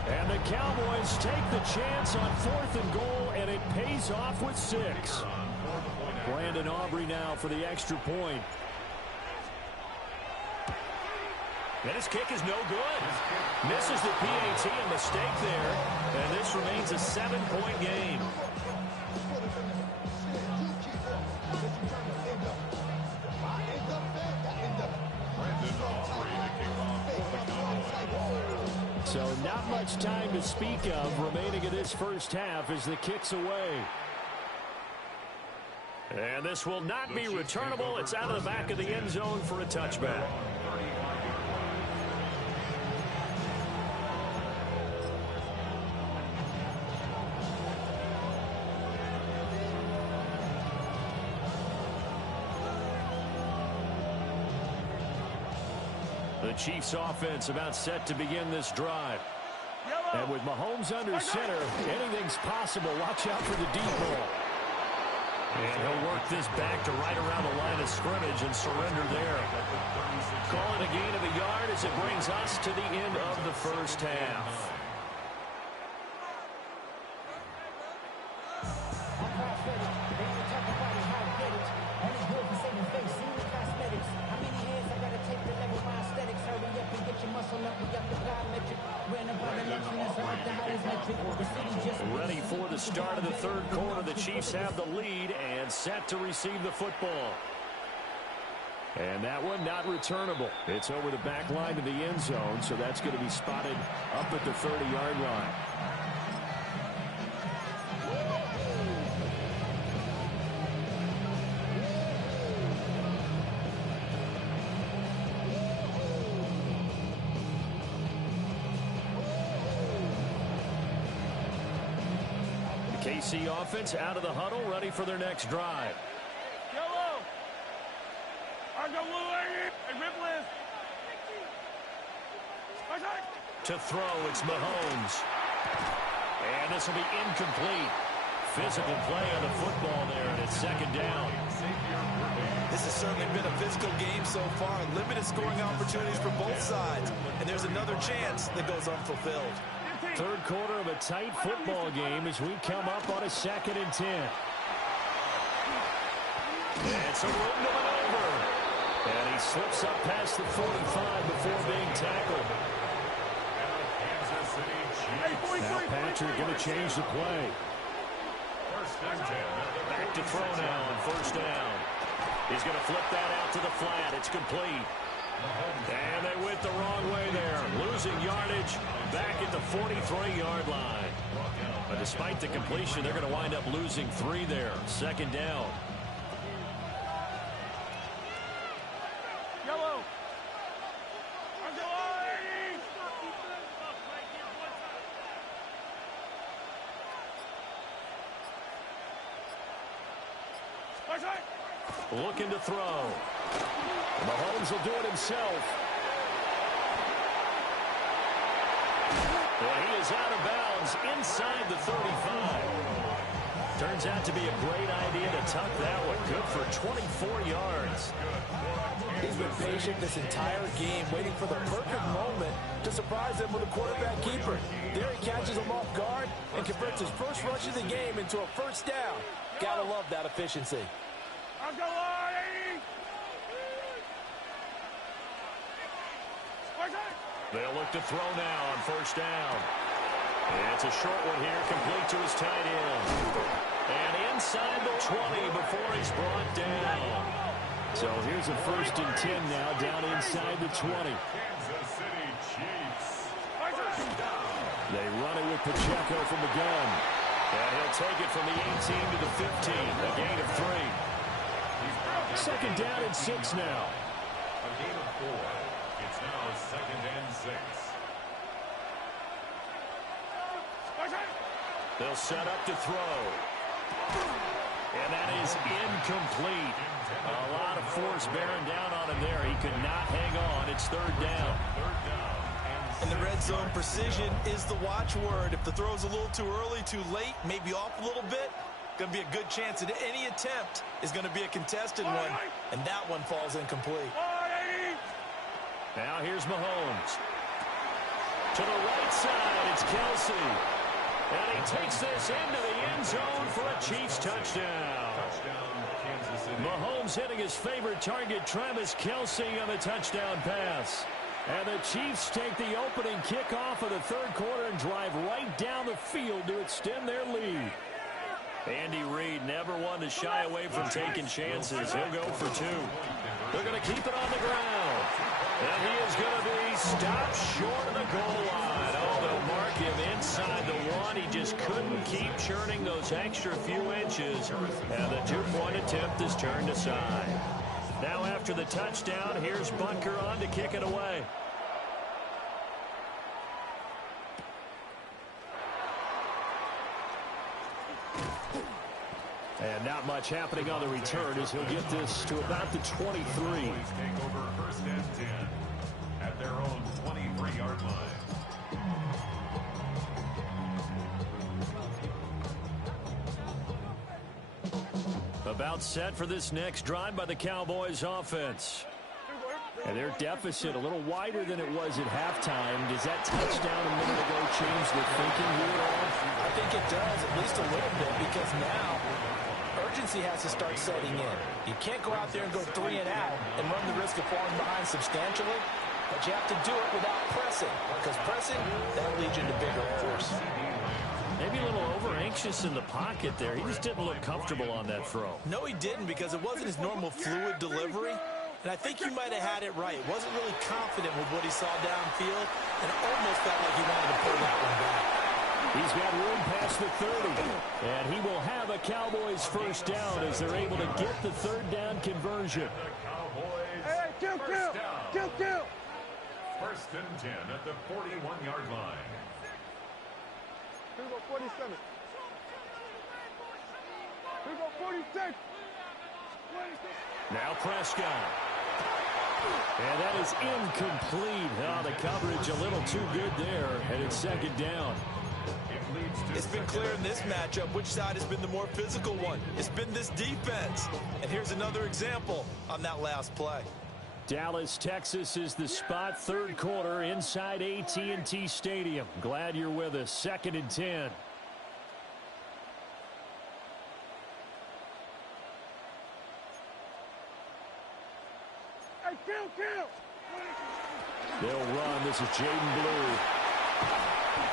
And the Cowboys take the chance on 4th and goal, and it pays off with 6. Brandon Aubrey now for the extra point. And his kick is no good. Misses the PAT, a mistake there. And this remains a 7-point game. So not much time to speak of remaining in this first half as the kick's away. And this will not be returnable. It's out of the back of the end zone for a touchback. The Chiefs offense about set to begin this drive. And with Mahomes under center, anything's possible. Watch out for the deep ball. And he'll work this back to right around the line of scrimmage and surrender there. Call it a gain of a yard as it brings us to the end of the first half. Ready for the start of the third quarter. The Chiefs have the lead and set to receive the football. And that one not returnable. It's over the back line of the end zone, so that's going to be spotted up at the 30-yard line. KC offense out of the huddle, ready for their next drive. Yellow! I got and rip list. To throw, it's Mahomes. And this will be incomplete. Physical play on the football there, and it's 2nd down. This has certainly been a physical game so far. Limited scoring opportunities for both sides. And there's another chance that goes unfulfilled. Third quarter of a tight football game as we come up on a 2nd and 10. It's a room to maneuver. And he slips up past the 45 before being tackled. Now Patrick going to change the play. Back to throw now on 1st down. He's going to flip that out to the flat. It's complete. And they went the wrong way there. Losing yardage back at the 43-yard line. But despite the completion, they're going to wind up losing 3 there. 2nd down. Yellow! Looking to throw. Mahomes will do it himself. And he is out of bounds inside the 35. Turns out to be a great idea to tuck that one. Good for 24 yards. He's been patient this entire game, waiting for the perfect moment to surprise them with a quarterback keeper. There he catches him off guard and converts his first rush of the game into a first down. Gotta love that efficiency. They'll look to throw now on first down. It's a short one here, complete to his tight end. And inside the 20 before he's brought down. So here's a 1st and 10 now, down inside the 20. They run it with Pacheco from the gun. And he'll take it from the 18 to the 15, a gain of 3. 2nd down and 6 now. A gain of 4. It's now 2nd and 6. They'll set up to throw. And that is incomplete. A lot of force bearing down on him there. He could not hang on. It's 3rd down. And the red zone precision is the watchword. If the throw's a little too early, too late, maybe off a little bit, going to be a good chance that any attempt is going to be a contested one, and that one falls incomplete. Now here's Mahomes. To the right side, it's Kelsey. And he takes this into the end zone for a Chiefs touchdown. Mahomes hitting his favorite target, Travis Kelsey, on the touchdown pass. And the Chiefs take the opening kickoff of the 3rd quarter and drive right down the field to extend their lead. Andy Reid never one to shy away from taking chances. He'll go for 2. They're going to keep it on the ground. And he is going to be stopped short of the goal line. Oh, they'll mark him inside the 1. He just couldn't keep churning those extra few inches. And the 2-point attempt is turned aside. Now after the touchdown, here's Bunker on to kick it away. And not much happening on the return as he'll get this to about the 23. Take over 1st and 10 at their own 23-yard line. About set for this next drive by the Cowboys offense. And their deficit a little wider than it was at halftime. Does that touchdown a minute ago change the thinking here at all? I think it does, at least a little bit, because now urgency has to start setting in. You can't go out there and go 3 and out and run the risk of falling behind substantially, but you have to do it without pressing, because pressing, that'll lead you into bigger errors. Maybe a little over-anxious in the pocket there. He just didn't look comfortable on that throw. No, he didn't, because it wasn't his normal fluid delivery. And I think you might have had it right. Wasn't really confident with what he saw downfield, and it almost felt like he wanted to pull that one back. He's got room past the 30. And he will have a Cowboys 1st down as they're able to get the 3rd down conversion. Hey, kill. 1st and 10 at the 41-yard line. Here we go, 47. Here we go, 46. Now Prescott. And that is incomplete. Oh, the coverage a little too good there. And it's 2nd down. It's been clear in this matchup which side has been the more physical one. It's been this defense. And here's another example on that last play. Dallas, Texas is the spot. 3rd quarter inside AT&T Stadium. Glad you're with us. 2nd and 10. Hey, kill. They'll run. This is Jaden Blue.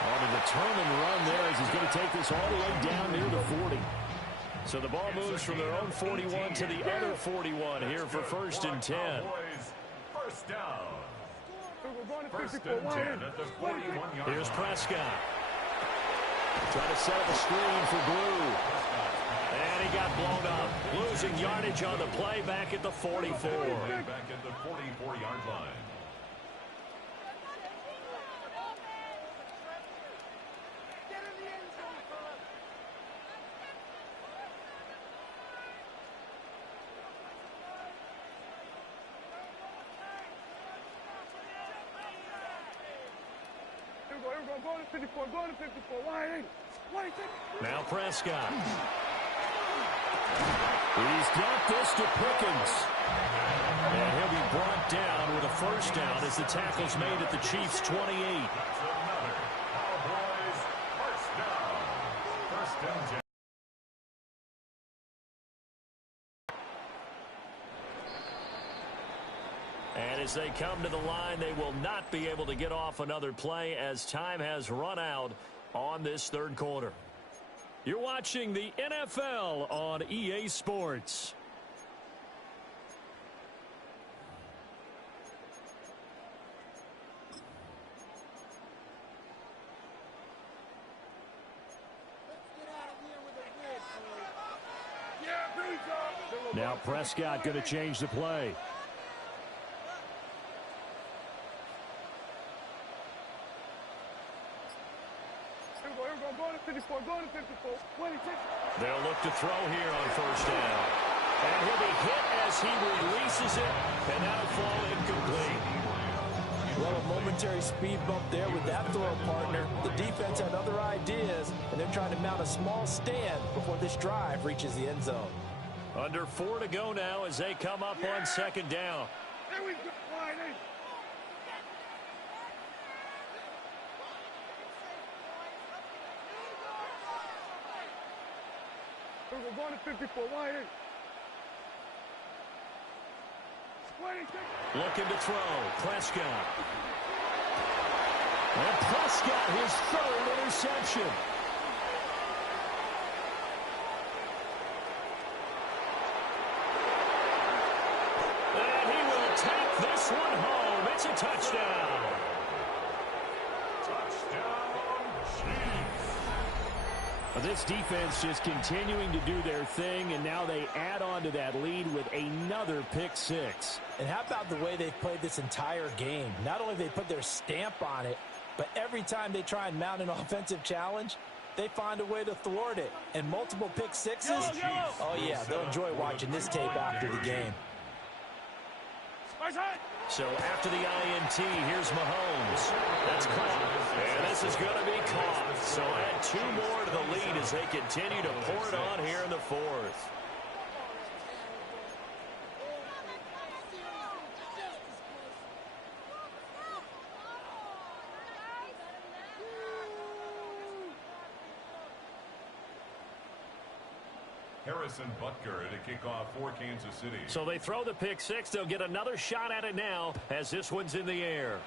On a determined run there as he's going to take this all the way down near the 40. So the ball moves from their own 41 to the other 41 here for 1st and 10. First down. 1st and 10 at the 41-yard line. Here's Prescott. Trying to set up a screen for Blue. And he got blown up. Losing yardage on the play back at the 44. Back at the 44-yard line. Going to 54, going to 54. Wide 80. Now Prescott. He's got this to Pickens. And he'll be brought down with a first down as the tackle's made at the Chiefs' 28. That's another Cowboys first down. First and 10. And as they come to the line, they will not be able to get off another play as time has run out on this third quarter. You're watching the NFL on EA Sports. Now Prescott going to change the play. Going to 54, going to 54. They'll look to throw here on first down. And he'll be hit as he releases it, and that'll fall incomplete. Well, a momentary speed bump there with that throw partner. The defense had other ideas, and they're trying to mount a small stand before this drive reaches the end zone. Under 4 to go now as they come up on second down. There we go. Wide 80. We're going to 54, wide 80. Looking to throw. Prescott. And Prescott, his third interception. And he will take this one home. It's a touchdown. This defense just continuing to do their thing, and now they add on to that lead with another pick six. And how about the way they've played this entire game? Not only have they put their stamp on it, but every time they try and mount an offensive challenge, they find a way to thwart it. And multiple pick sixes? Oh, yeah, they'll enjoy watching this tape after the game. So after the INT, here's Mahomes. That's caught. And this is going to be caught. So add 2 more to the lead as they continue to pour it on here in the fourth. Harrison Butker to kick off for Kansas City. So they throw the pick six. They'll get another shot at it now as this one's in the air.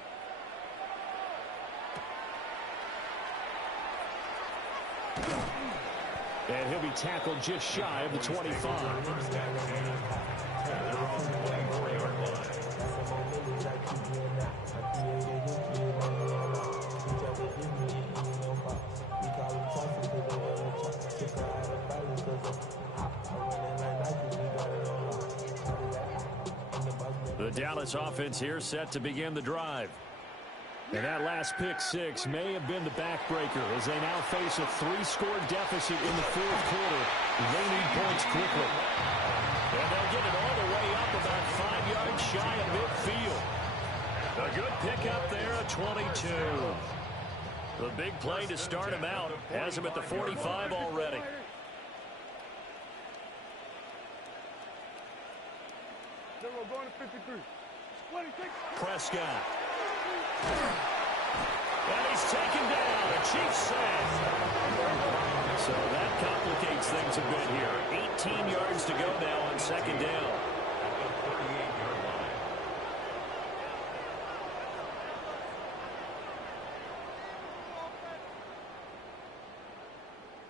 And he'll be tackled just shy of the 25. The Dallas offense here set to begin the drive. And that last pick six may have been the backbreaker as they now face a 3-score deficit in the fourth quarter. They need points quickly. And they'll get it all the way up about 5 yards shy of midfield. A good pickup there at 22. The big play to start him out has him at the 45 already. We're going to 53. Prescott. And he's taken down. A Chiefs sack. So that complicates things a bit here. 18 yards to go now on second down.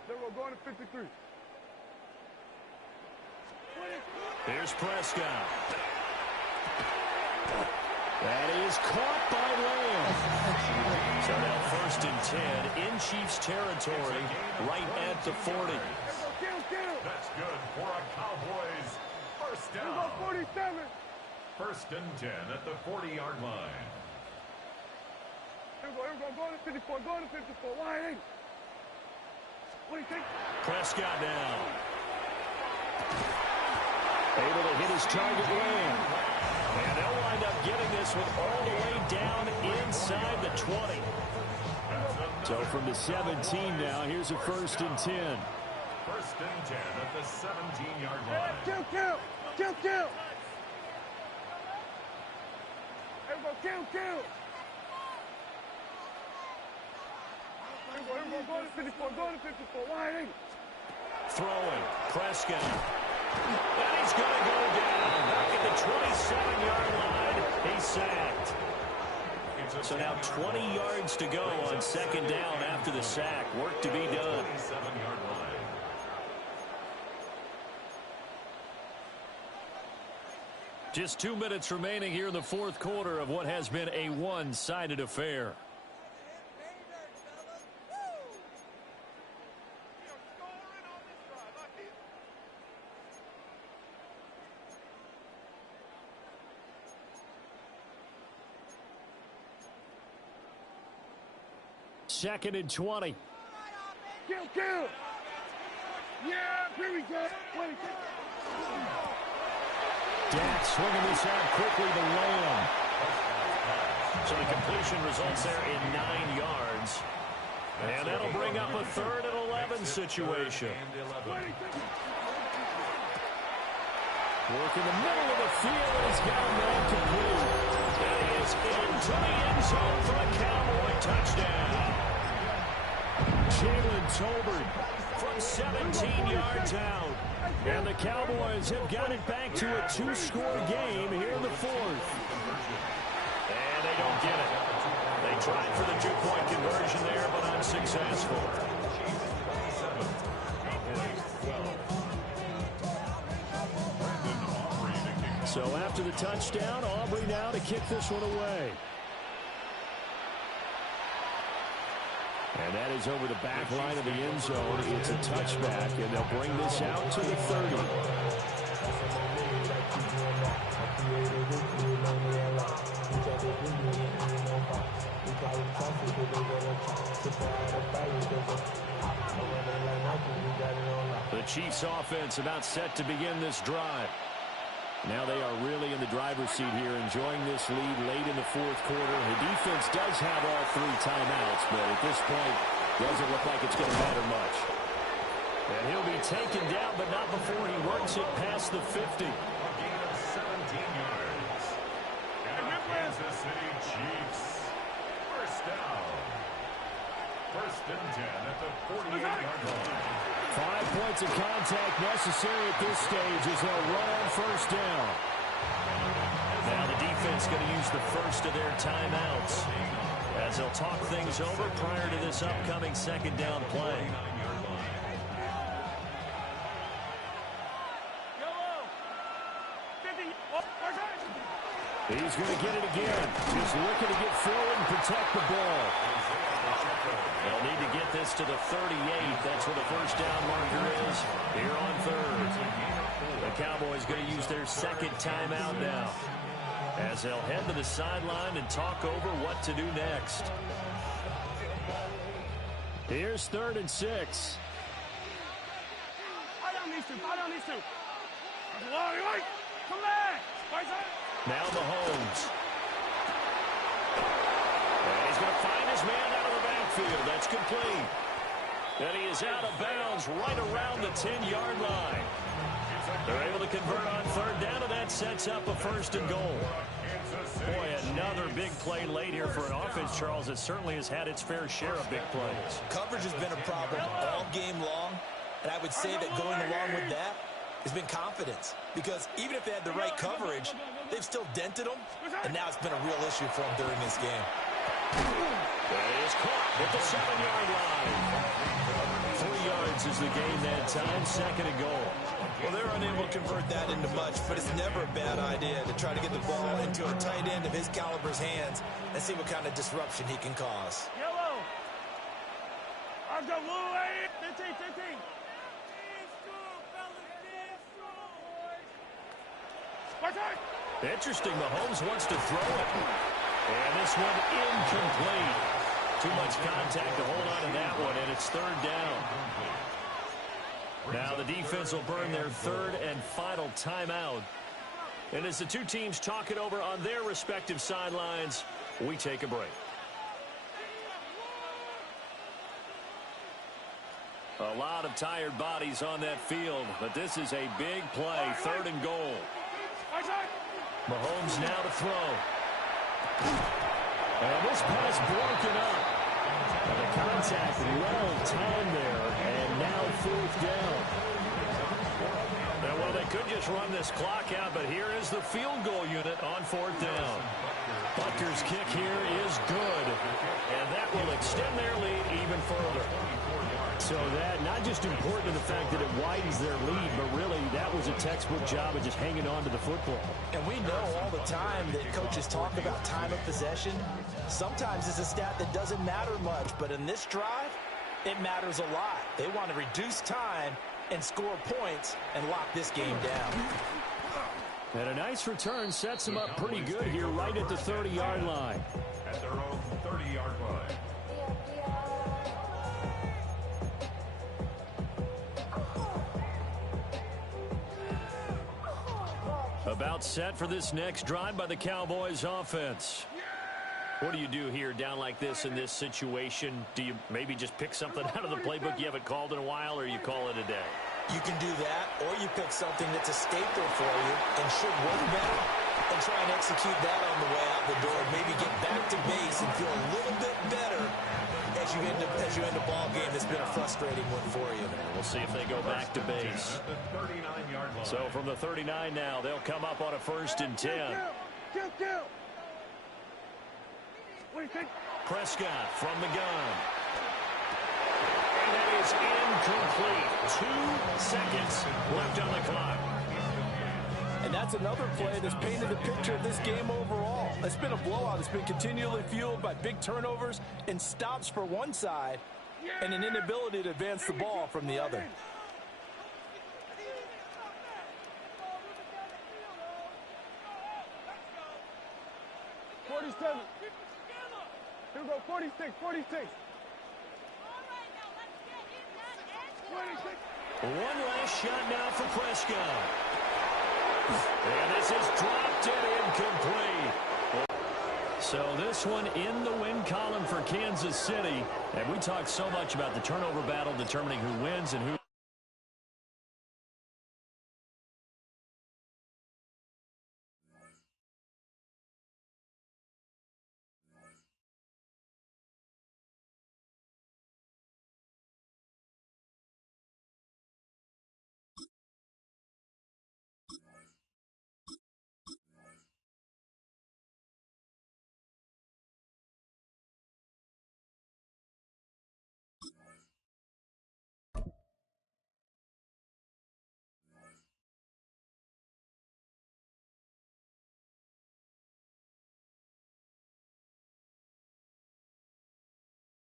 We're going to 53. Here's Prescott. That is caught by Lamb. So now 1st and 10 in Chiefs territory right at the 40. That's good for a Cowboys first down. 47. 1st and 10 at the 40-yard line. We're going to 54, going to 54. Wide 80. Prescott now. Able to hit his target Lamb. And they'll wind up getting this one all the way down inside the 20. So from the 17 now, here's a 1st and 10. 1st and 10 at the 17-yard line. Kill. Everybody, kill. Everybody, go to 54, wide eight. Throwing, Prescott. And he's going to go down. Back at the 27-yard line, he's sacked. So now 20 yards to go on 2nd down after the sack. Work to be done. 27-yard line. Just 2 minutes remaining here in the 4th quarter of what has been a one-sided affair. Second and 20. Kill. Yeah, here we go. Dak swinging this out quickly to Lamb. So the completion results there in 9 yards. And that'll bring up a 3rd and 11 situation. Work in the middle of the field, and he's got a man complete. And he is into the end zone for a Cowboy touchdown. Jalen Tolbert from 17 yards out. And the Cowboys have got it back to a 2-score game here in the 4th. And they don't get it. They tried for the 2-point conversion there, but unsuccessful. So after the touchdown, Aubrey now to kick this one away. And that is over the back line of the end zone. It's a touchback, and they'll bring this out to the 30. The Chiefs offense about set to begin this drive. Now they are really in the driver's seat here, enjoying this lead late in the 4th quarter. The defense does have all 3 timeouts, but at this point, doesn't look like it's going to matter much. And he'll be taken down, but not before he works it past the 50. A gain of 17 yards. And the Kansas City Chiefs. 1st down. 1st and 10 at the 48-yard line. 5 points of contact necessary at this stage as they'll run on 1st down. Now the defense going to use the first of their timeouts as they'll talk things over prior to this upcoming 2nd down play. He's going to get it again. Just looking to get forward and protect the ball. They'll need to get this to the 38. That's where the 1st down marker is here on 3rd. The Cowboys going to use their 2nd timeout now as they'll head to the sideline and talk over what to do next. Here's 3rd and 6. Now Mahomes. And he's going to find his man out of the backfield. That's complete. And he is out of bounds right around the 10-yard line. They're able to convert on 3rd down, and that sets up a 1st and goal. Boy, another big play late here for an offense, Charles, that certainly has had its fair share of big plays. Coverage has been a problem all game long, and I would say that going along with that has been confidence, because even if they had the right coverage, they've still dented them, and now it's been a real issue for them during this game. That is caught at the 7-yard line. 3 yards is the gain that time, 2nd and goal. Well, they're unable to convert that into much, but it's never a bad idea to try to get the ball into a tight end of his caliber's hands and see what kind of disruption he can cause. Yellow. I've got blue 15. Interesting, Mahomes wants to throw it. And this one incomplete. Too much contact to hold on to that one, and it's 3rd down. Now the defense will burn their 3rd and final timeout. And as the two teams talk it over on their respective sidelines, we take a break. A lot of tired bodies on that field, but this is a big play, 3rd and goal. Mahomes now to throw. And this pass broken up. And the contact well timed there, and now 4th down. Now, well, they could just run this clock out, but here is the field goal unit on 4th down. Butker's kick here is good, and that will extend their lead even further. So that not just important to the fact that it widens their lead, but really that was a textbook job of just hanging on to the football. And we know all the time that coaches talk about time of possession. Sometimes it's a stat that doesn't matter much, but in this drive, it matters a lot. They want to reduce time and score points and lock this game down. And a nice return sets them up pretty good here right at the 30-yard line. At their own 30-yard line. About set for this next drive by the Cowboys offense. What do you do here down like this in this situation? Do you maybe just pick something out of the playbook you haven't called in a while, or you call it a day? You can do that, or you pick something that's a staple for you and should work better, and try and execute that on the way out the door. Maybe get back to base and feel a little bit better as you end a ball game that's been a frustrating one for you. We'll see if they go back to base. So from the 39 now, they'll come up on a 1st and 10. Prescott from the gun. And that is incomplete. 2 seconds left on the clock. And that's another play that's painted a picture of this game overall. It's been a blowout. It's been continually fueled by big turnovers and stops for one side and an inability to advance the ball from the other. Here we go, 46. One last shot now for Prescott. And this is dropped and incomplete. So this one in the win column for Kansas City. And we talked so much about the turnover battle determining who wins and who